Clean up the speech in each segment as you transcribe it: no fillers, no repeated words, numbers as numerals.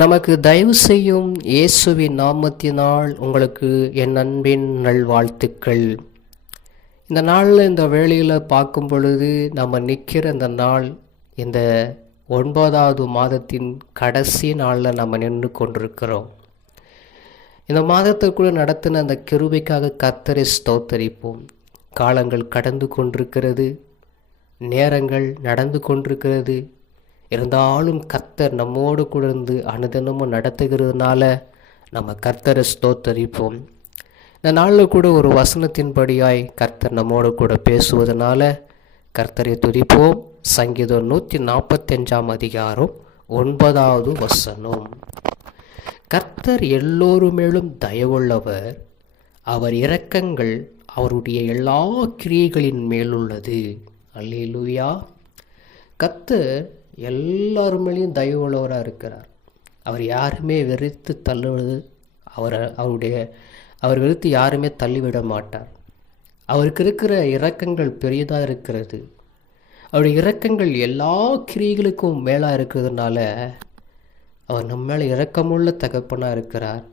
நமக்கு தயவு செய்யும் இயேசுவின் நாமத்தினால் உங்களுக்கு என் அன்பின் நல்வாழ்த்துக்கள். இந்த நாளில் இந்த வேளையில் பார்க்கும் பொழுது நம்ம நிற்கிற இந்த நாள் இந்த 9வது மாதத்தின் கடைசி நாளில் நம்ம நின்று கொண்டிருக்கிறோம். இந்த மாதத்திற்குள்ள நடத்தின அந்த கிருபைக்காக கர்த்தரை ஸ்தோத்தரிப்போம். காலங்கள் கடந்து கொண்டிருக்கிறது, நேரங்கள் நடந்து கொண்டிருக்கிறது. இருந்தாலும் கர்த்தர் நம்மோடு கூட இருந்து அனுதினமும் நடத்துகிறதுனால நம்ம கர்த்தரை ஸ்தோத்தரிப்போம். இந்த நாளில் கூட ஒரு வசனத்தின்படியாய் கர்த்தர் நம்மோடு கூட பேசுவதனால கர்த்தரை துதிப்போம். சங்கீதம் 145 அதிகாரம் 9வது வசனம். கர்த்தர் எல்லோருமேலும் தயவுள்ளவர், அவர் இரக்கங்கள் அவருடைய எல்லா கிரியைகளின் மேலுள்ளது. அல்லேலூயா. கர்த்தர் எல்லாருமேலேயும் தயவுள்ளவராக இருக்கிறார். அவர் யாருமே வெறுத்து தள்ளுவது அவர் வெறுத்து யாருமே தள்ளிவிட மாட்டார். அவருக்கு இருக்கிற இரக்கங்கள் பெரியதாக இருக்கிறது. அவருடைய இரக்கங்கள் எல்லா கிரியைகளுக்கும் மேலாக இருக்கிறதுனால அவர் நம்ம மேலே இரக்கமுள்ள தகப்பனாக இருக்கிறார்.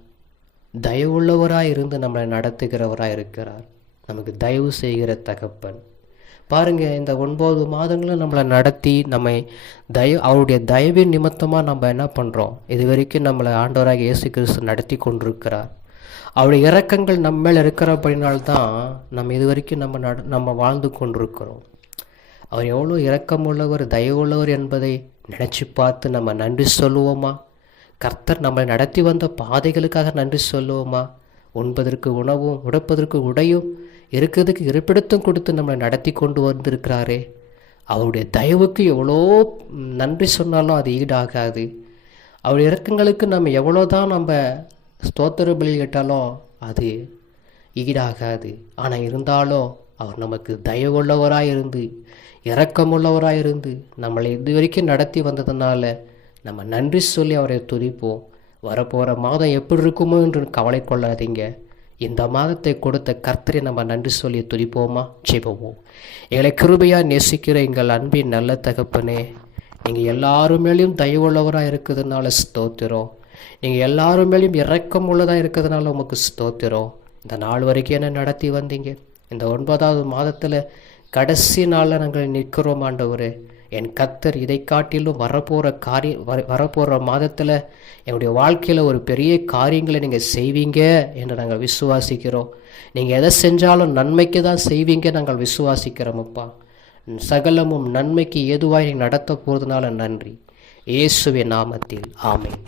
தயவுள்ளவராக இருந்து நம்மளை நடத்துகிறவராக இருக்கிறார். நமக்கு தயவு செய்கிற தகப்பன். பாருங்கள், இந்த 9 மாதங்களும் நம்மளை நடத்தி நம்மை அவருடைய தயவின் நிமித்தமாக நம்ம என்ன பண்ணுறோம்? இது வரைக்கும் நம்மளை ஆண்டவராக இயேசு கிறிஸ்து நடத்தி கொண்டிருக்கிறார். அவருடைய இரக்கங்கள் நம்ம மேலே இருக்கிறபடினால்தான் நம்ம இது வரைக்கும் நம்ம வாழ்ந்து கொண்டிருக்கிறோம். அவர் எவ்வளோ இரக்கமுள்ளவர், தயவுள்ளவர் என்பதை நினச்சி பார்த்து நம்ம நன்றி சொல்லுவோமா? கர்த்தர் நம்மளை நடத்தி வந்த பாதைகளுக்காக நன்றி சொல்லுவோமா? உண்பதற்கு உணவும், உடுப்பதற்கு உடையும், இருக்கிறதுக்கு இருப்பிடத்தும் கொடுத்து நம்மளை நடத்தி கொண்டு வந்திருக்கிறாரே. அவருடைய தயவுக்கு எவ்வளோ நன்றி சொன்னாலும் அது ஈடாகாது. அவருடைய இரக்கங்களுக்கு நம்ம எவ்வளோதான் நம்ம ஸ்தோத்திர பலி கேட்டாலும் அது ஈடாகாது. ஆனால் இருந்தாலும் அவர் நமக்கு தயவுள்ளவராக இருந்து இரக்கமுள்ளவராக இருந்து நம்மளை இது வரைக்கும் நடத்தி வந்ததுனால நம்ம நன்றி சொல்லி அவரை துதிப்போம். வரப்போகிற மாதம் எப்படி இருக்குமோ என்று கவலை கொள்ளாதீங்க. இந்த மாதத்தை கொடுத்த கர்த்தரை நம்ம நன்றி சொல்லி துதிப்போமா? ஜெபிப்போம். எங்களை கிருபையாக நேசிக்கிற எங்கள் அன்பின் நல்ல தகப்பனே, நீங்கள் எல்லாருமேலேயும் தயவுள்ளவராக இருக்கிறதுனால ஸ்தோத்திரம். நீங்கள் எல்லாருமேலேயும் இரக்கம் உள்ளதாக இருக்கிறதுனால உங்களுக்கு ஸ்தோத்திரம். இந்த நாள் வரைக்கும் என்ன நடத்தி வந்தீங்க. இந்த 9வது மாதத்தில் கடைசி நாளில் நாங்கள் நிற்கிறோம் ஆண்டவரே. என் கர்த்தர் இதை காட்டிலும் வரப்போகிற மாதத்தில் என்னுடைய வாழ்க்கையில் ஒரு பெரிய காரியங்களை நீங்கள் செய்வீங்க என்று நாங்கள் விசுவாசிக்கிறோம். நீங்கள் எதை செஞ்சாலும் நன்மைக்கு தான் செய்வீங்க நாங்கள் விசுவாசிக்கிறோமப்பா. சகலமும் நன்மைக்கு ஏதுவாக நீங்கள் நடத்த போகிறதுனால நன்றி. இயேசுவின் நாமத்தில் ஆமென்.